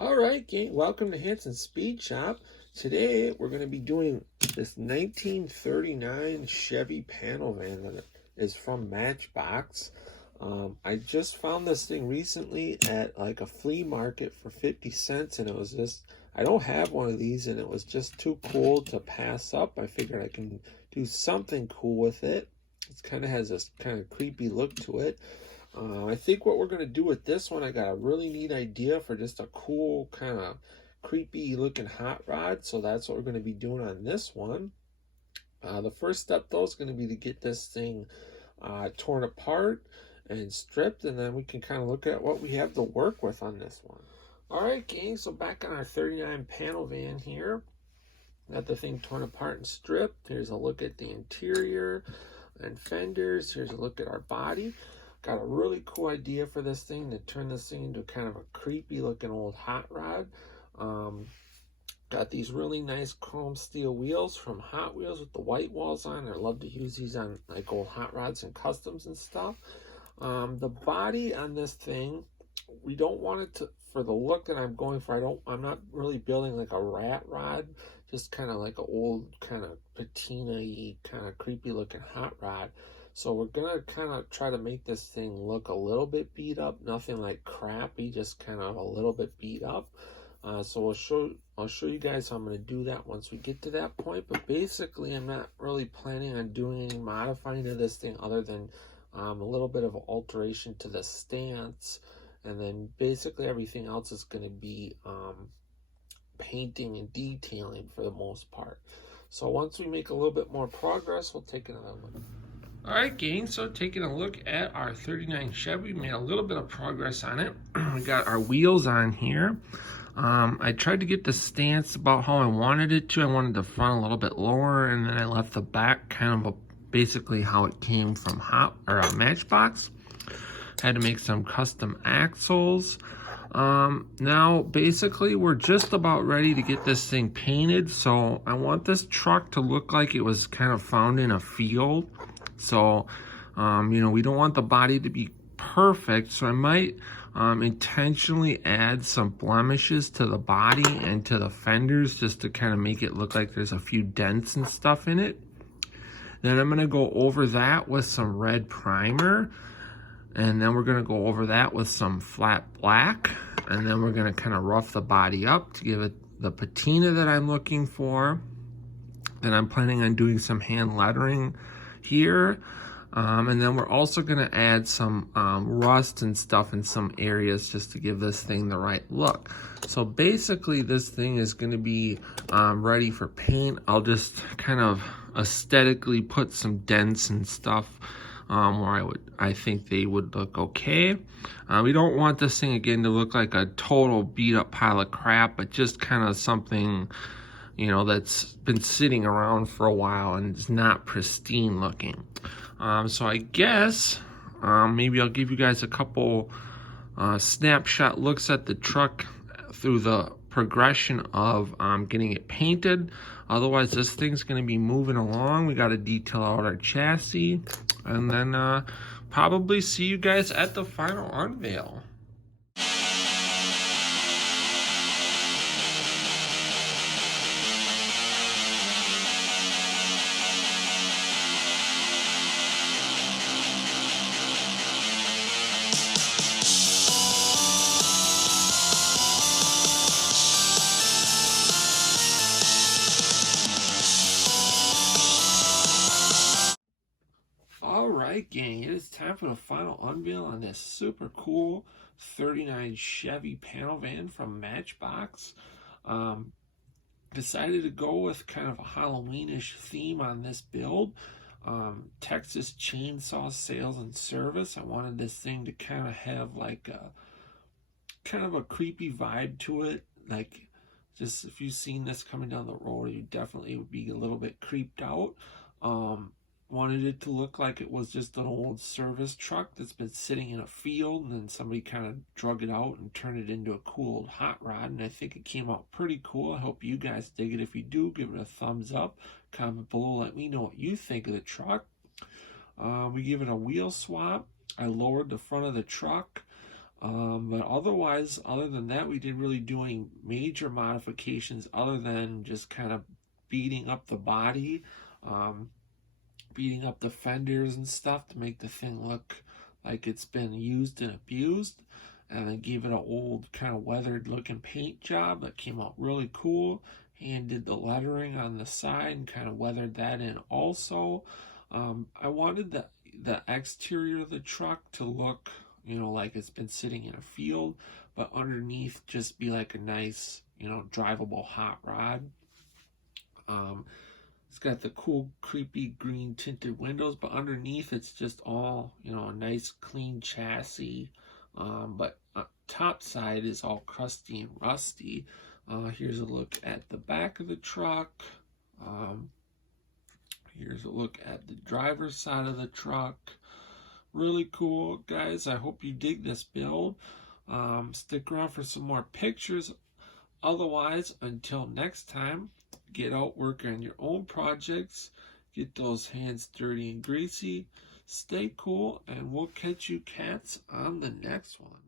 All right, gang, welcome to Hansens Speed Shop. Today we're going to be doing this 1939 Chevy panel van that is from Matchbox. I just found this thing recently at like a flea market for 50 cents, and it was just, I don't have one of these, and it was just too cool to pass up. I figured I can do something cool with it. It kind of has this kind of creepy look to it. I think what we're going to do with this one, I got a really neat idea for just a cool kind of creepy looking hot rod. So that's what we're going to be doing on this one. The first step though is going to be to get this thing torn apart and stripped, and then we can kind of look at what we have to work with on this one. All right, gang, so back on our 39 panel van here. Got the thing torn apart and stripped. Here's a look at the interior and fenders. Here's a look at our body. Got a really cool idea for this thing to turn this thing into kind of a creepy looking old hot rod. Got these really nice chrome steel wheels from Hot Wheels with the white walls on. I love to use these on like old hot rods and customs and stuff. The body on this thing, we don't want it to, for the look that I'm going for, I'm not really building like a rat rod, just kind of like an old kind of patina-y kind of creepy looking hot rod. So we're gonna kind of try to make this thing look a little bit beat up, nothing like crappy, just kind of a little bit beat up. So I'll show you guys how I'm gonna do that once we get to that point. But basically, I'm not really planning on doing any modifying to this thing other than a little bit of alteration to the stance, and then basically everything else is gonna be painting and detailing for the most part. So once we make a little bit more progress, we'll take another look. All right, gang, so taking a look at our 39 Chevy, we made a little bit of progress on it. We got our wheels on here. I tried to get the stance about how I wanted it to. I wanted the front a little bit lower, and then I left the back kind of basically how it came from Matchbox. Had to make some custom axles. Now basically we're just about ready to get this thing painted. So I want this truck to look like it was kind of found in a field. So, we don't want the body to be perfect. So I might intentionally add some blemishes to the body and to the fenders just to kind of make it look like there's a few dents and stuff in it. Then I'm going to go over that with some red primer. And then we're going to go over that with some flat black. And then we're going to kind of rough the body up to give it the patina that I'm looking for. Then I'm planning on doing some hand lettering here. And then we're also going to add some rust and stuff in some areas just to give this thing the right look. So basically this thing is going to be ready for paint. I'll just kind of aesthetically put some dents and stuff where I think they would look okay. We don't want this thing again to look like a total beat up pile of crap, but just kind of something, that's been sitting around for a while and is not pristine looking. So I guess maybe I'll give you guys a couple snapshot looks at the truck through the progression of getting it painted. Otherwise, this thing's going to be moving along. We got to detail out our chassis, and then probably see you guys at the final unveil. Alright, gang, it is time for the final unveil on this super cool 39 Chevy panel van from Matchbox. Decided to go with kind of a Halloweenish theme on this build. Texas Chainsaw Sales and Service. I wanted this thing to kind of have like a kind of a creepy vibe to it. Like, just if you've seen this coming down the road, you definitely would be a little bit creeped out. Wanted it to look like it was just an old service truck that's been sitting in a field, and then somebody kind of drug it out and turned it into a cool old hot rod, and I think it came out pretty cool. I hope you guys dig it. If you do, give it a thumbs up. Comment below, let me know what you think of the truck. We give it a wheel swap. I lowered the front of the truck. But otherwise, other than that, we didn't really do any major modifications other than just kind of beating up the body, beating up the fenders and stuff to make the thing look like it's been used and abused. And then gave it an old kind of weathered looking paint job that came out really cool. And did the lettering on the side and kind of weathered that in also. I wanted the exterior of the truck to look, you know, like it's been sitting in a field, but underneath just be like a nice, you know, drivable hot rod. It's got the cool, creepy green tinted windows, but underneath it's just all, you know, a nice, clean chassis. But top side is all crusty and rusty. Here's a look at the back of the truck. Here's a look at the driver's side of the truck. Really cool, guys. I hope you dig this build. Stick around for some more pictures. Otherwise, until next time, get out, work on your own projects, get those hands dirty and greasy, stay cool, and we'll catch you cats on the next one.